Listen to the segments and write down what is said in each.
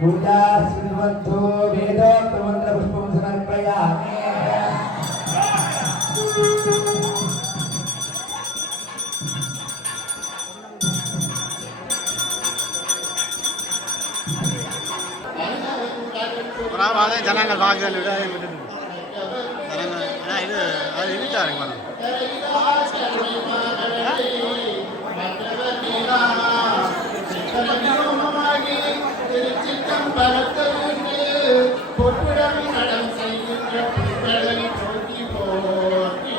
पूजा श्रीमद्धो वेदोक्त मंत्र पुष्पं समर्पयामि। ஜனங்கள் வாக்குகள் இது அது இருக்காருங்க பொற்பிடம் நடம் செய்கின்ற புகழை போட்டி போட்டி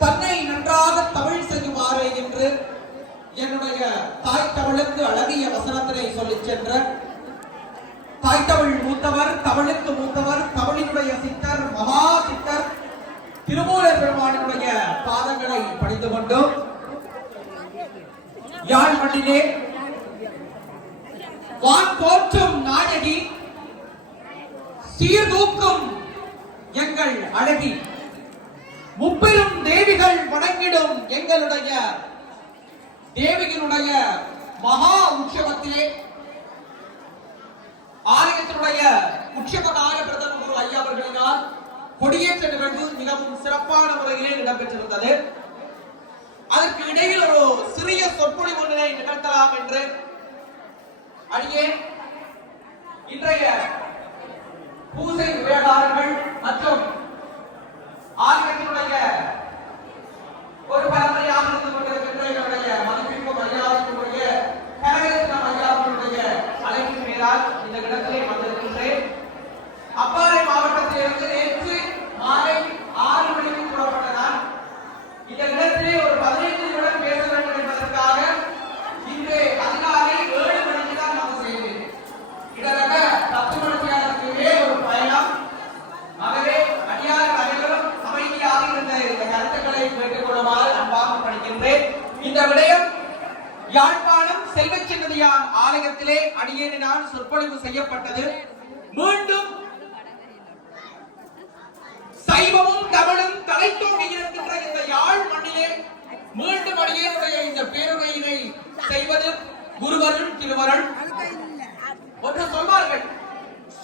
தன்னை நன்றாக தமிழ் செய்யுமாறு என்று என்னுடைய தாய் தமிழுக்கு அழகிய வசனத்தினை சொல்லி சென்ற தாய் தமிழ் மூத்தவர், தமிழுக்கு மூத்தவர், தமிழினுடைய சித்தர், மகா சித்தர் திருமூலர் பெருமானினுடைய பாதங்களை பணிந்து கொண்டோம். யாழ் மண்ணிலே வான் போற்றும் நாயகி, சீர்தூக்கும் எங்கள் அழகி, முப்பெரும் தேவிகள் வணங்கிடும் எங்களுடைய தேவியினுடைய மகா உற்சவத்திலே ஆலயத்தினுடைய உற்சவகார பிரதம குரு ஐயா அவர்களினால் கொடியேற்ற நிகழ்வு மிகவும் சிறப்பான முறையிலே இடம்பெற்றிருந்தது. அதற்கு இடையில் ஒரு சிறிய சொற்பொழிவு ஒன்றினை நிகழ்த்தலாம் என்று அடியே இன்றைய பூசை உரையாளர்கள் மற்றும் ஆலயத்தினுடைய ஒரு பரம்பரையாக இருந்து கொண்டிருக்கின்ற என்னுடைய மதிப்பிற்கும் மரியாதைக்குரிய கனகரத்னம் ஐயாவுடைய அழைப்பின் மேலால் இந்த இடத்திலே வந்திருக்கின்றேன். அப்பாறை மாவட்டத்திலிருந்து நேற்று மாலை 6 மணிக்கு புறப்பட்ட நான் இந்த இடத்திலே ஒரு 15 நிமிடம் பேச வேண்டும் என்பதற்காக இன்று அதிகாலை 7 மணிக்கு தான் வந்து செய்தேன். கிட்டத்தட்ட 10 மணிக்கு மேல் ஒரு பயணம். ஆகவே அடியார்கள் அனைவரும் அமைதியாக இருந்த இந்த கருத்துக்களை கேட்டுக் கொள்ளுமாறு அன்பாக பணிக்கின்றேன். இந்த விடயம் யாழ்ப்பாணம் செல்வச்சின்னதியான் ஆலயத்திலே அடியேனினால் சொற்பொழிவு செய்யப்பட்டது. மீண்டும் சைவமும் தமிழும் தலைத்தோங்கி இருக்கின்ற இந்த யாழ் மண்ணிலே மீண்டும் அடியேனுடைய இந்த பேருரையினை செய்வது குருவருள் திருவருள். ஒன்று சொல்வார்கள்,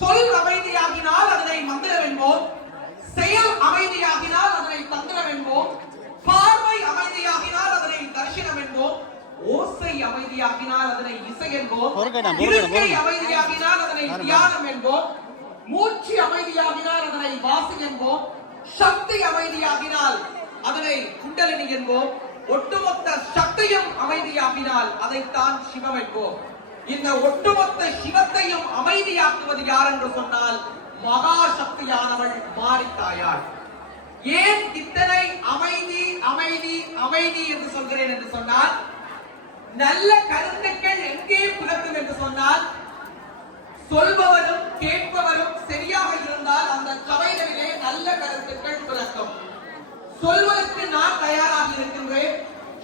சொல் அமைதியாகினால் அதனை மந்திரம் என்போம், செயல் அமைதியாகினால் அதனை தந்திரம் என்போம், பார்வை அமைதியாகினால் அதனை தரிசனம் என்போம், ஓசை அமைதியாகினால் அதனை இசை என்போம், இருக்கை அமைதியாகினால் அதனை தியானம் என்போம், மூச்சு அமைதியாகினால் அதனை வாசி என்போம், சக்தி அமைதியாகினால் அதனை குண்டலினி என்போம், ஒட்டுமொத்த சக்தியும் அமைதியாகினால் அதைத்தான் சிவம் என்போம். இந்த ஒட்டுமொத்த சிவத்தையும் அமைதியாக்குவது யார் என்று சொன்னால் மகா சக்தியானவள் மாரித்தாயாள். ஏன் இத்தனை அமைதி அமைதி அமைதி என்று சொல்கிறேன் என்று சொன்னால், நல்ல கருத்துக்கள் எங்கே பிறக்கும் என்று சொன்னால், சொல்பவரும் கேட்பவரும் சரியாக இருந்தால் அந்த சபைகளிலே நல்ல கருத்துக்கள் பிறக்கும். சொல்வதற்கு நான் தயாராக இருக்கின்றேன்,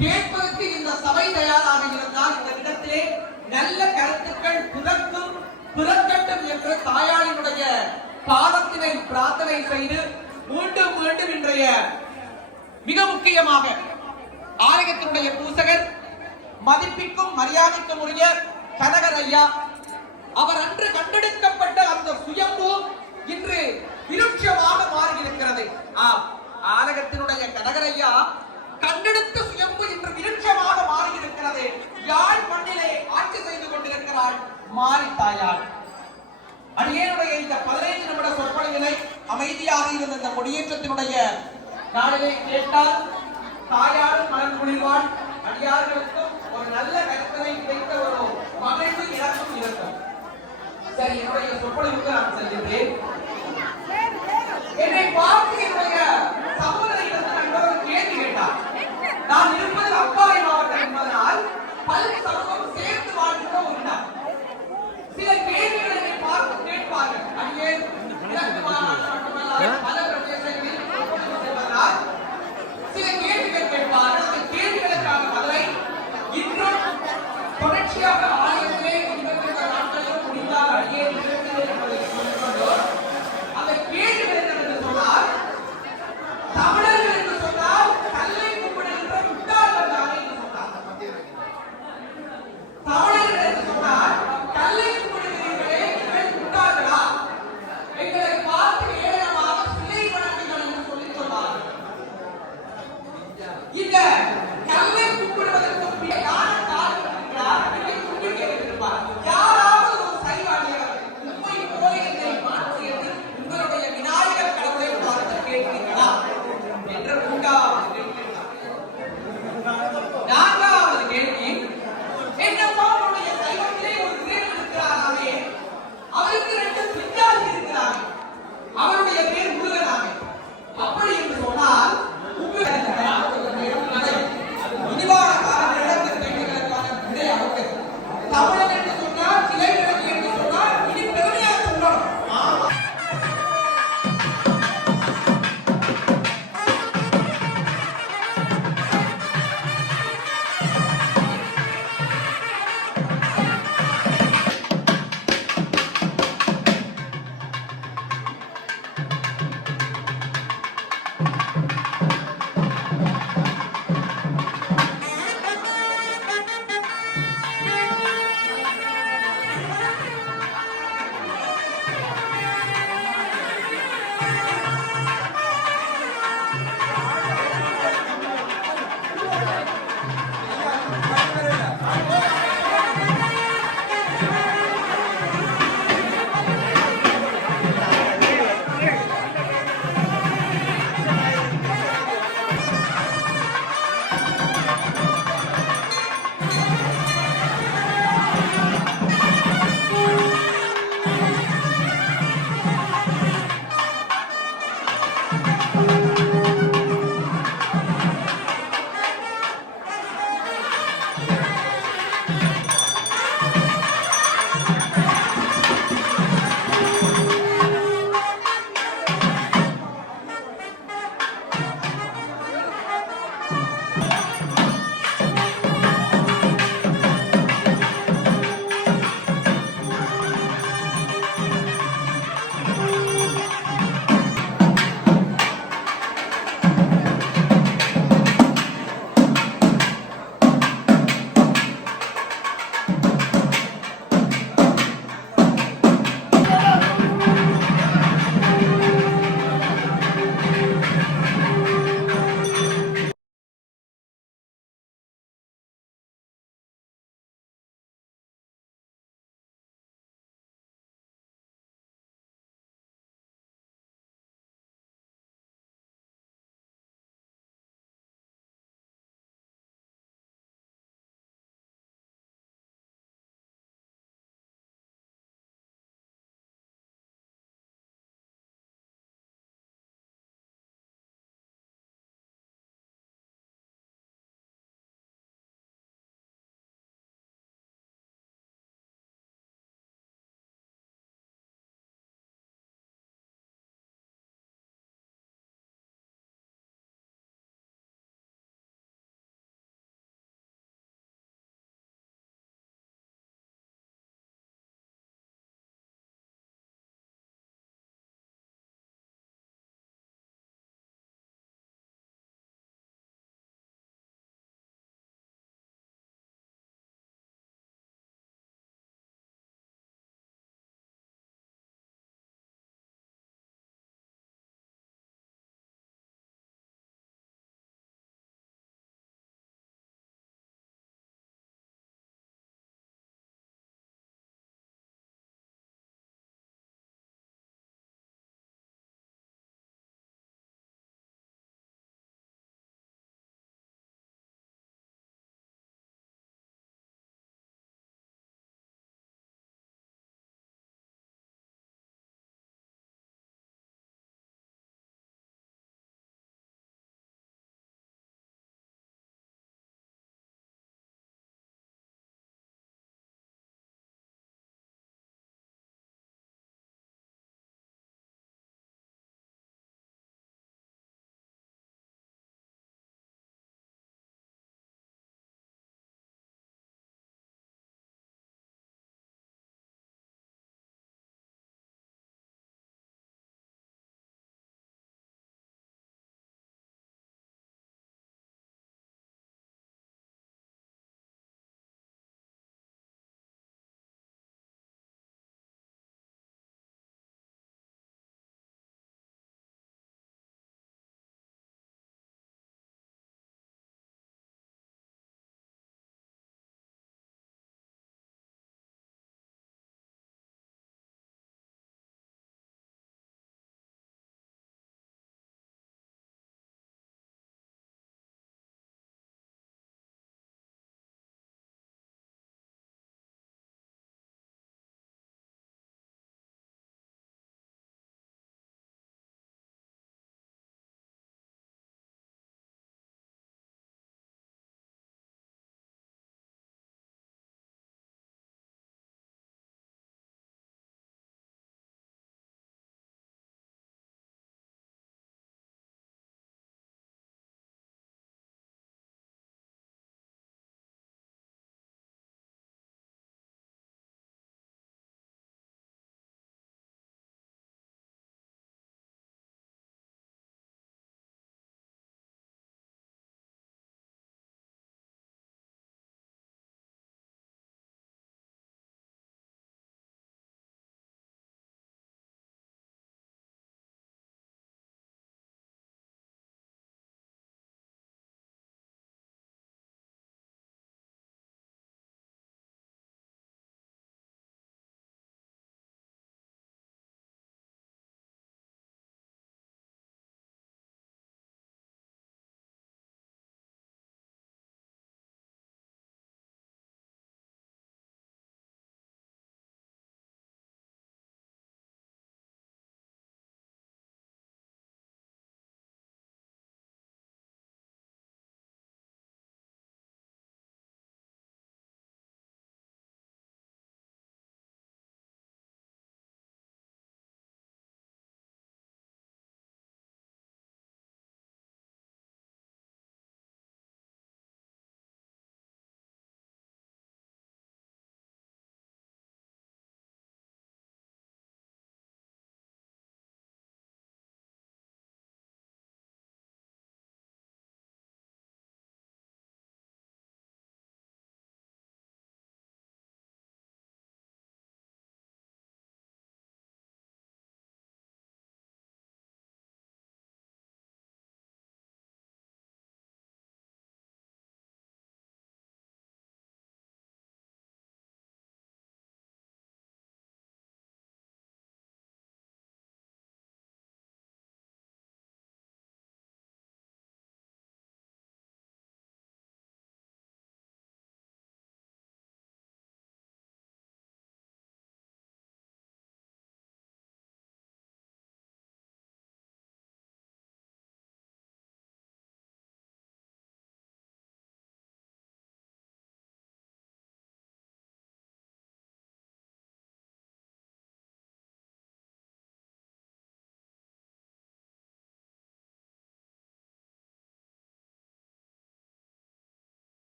கேட்பதற்கு இந்த சபை தயாராக இருந்தால் இந்த இடத்திலே நல்ல கருத்துக்கள் பிறக்கும், பிறக்கட்டும் என்று தாயாரினுடைய பாதத்தினை பிரார்த்தனை செய்து மீண்டும் மீண்டும் இன்றைய மிக முக்கியமாக ஆலயத்தினுடைய பூசகர் மதிப்பிற்கும் மரியாதைக்கும் உரிய கனகர் ஐயா, அவர் அன்று கண்டெடுக்கப்பட்ட அந்த சுயம்பு இன்று விருட்சமாக மாறியிருக்கிறது. ஆலயத்தினுடைய கனகர் ஐயா கண்டெடுத்த சுயம்பு இன்று விருட்சமாக மாறியிருக்கிறது. யாழ் மண்ணிலே ஆட்சி செய்து கொண்டிருக்கிறாள் மாரித்தாயாள். அடியேனுடைய இந்த 15 நிமிட சொற்பொழிவினை அமைதியாக இருந்த இந்த கொடியேற்றத்தினுடைய நாளிலே கேட்டால் தாயாரும் மனம் குளிர்வாள், அடியார்களுக்கும் ஒரு நல்ல கருத்தனை கிடைத்த ஒரு மகிழ்வு இறக்கும் இருக்கும். சரி, என்னுடைய சொற்பொழிவுக்கு நான் செல்கின்றேன். என்னை பார்த்து என்னுடைய சகோதரியிடத்தில் ஒரு கேள்வி கேட்டார். நான் இருப்பது அப்பாறை மாவட்டம் என்பதனால் பல சமூகம் சேர்ந்து வாழ்கின்ற ஒரு நாள். சில கேள்விகளை என்னை பார்த்து கேட்பார்கள். அங்கே கிழக்கு மாகாணம் மட்டுமல்ல பல பிரதேசங்களில் செல்வதனால் சில கேள்விகள் கேட்பார்கள். அந்த கேள்விகளுக்கான பதிலை இன்றும் தொடர்ச்சியாக ஆலயத்திலே இருக்கின்ற நாட்களிலும் முடிந்தால் அடியே அந்த கேள்விகள் என்னவென்று சொன்னால்,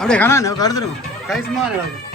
அப்படியே காணா கருதுடும் கை சும்மா நடக்கும்.